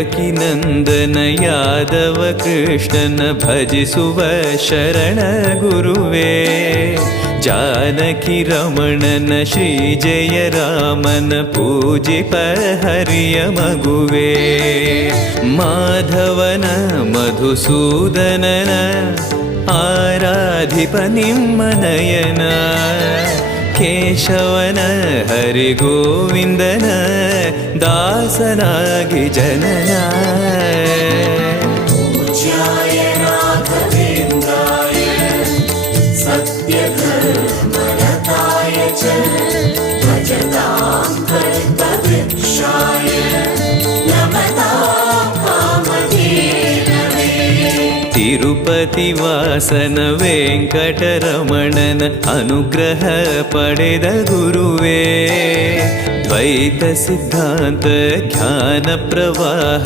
ನಂದನ ಯಾದವ ಕೃಷ್ಣನ ಭಜಿಸುವ ಶರಣ ಗುರುವೇ, ಜಾನಕಿ ರಮಣನ ಶ್ರೀ ಜಯ ರಾಮನ ಪೂಜಿಪ ಹರಿಯ ಮಗುವೇ, ಮಾಧವನ ಮಧುಸೂದನನ ಆರಾಧಿಪ ನಿಮ್ಮ ನಯನ, ಕೇಶವನ ಹರಿಗೋವಿಂದನ ದಾಸನಾಗಿ ಜನನ. पूज्याय राघवेन्द्राय सत्यधर्मरताय च भजतां कल्पवृक्षाय नमतां कामधेनवे. ತಿರುಪತಿ ವಾಸನ ವೆಂಕಟರಮಣನ ಅನುಗ್ರಹ ಪಡೆದ ಗುರುವೇ, ದ್ವೈತ ಸಿದ್ಧಾಂತ ಜ್ಞಾನ ಪ್ರವಾಹ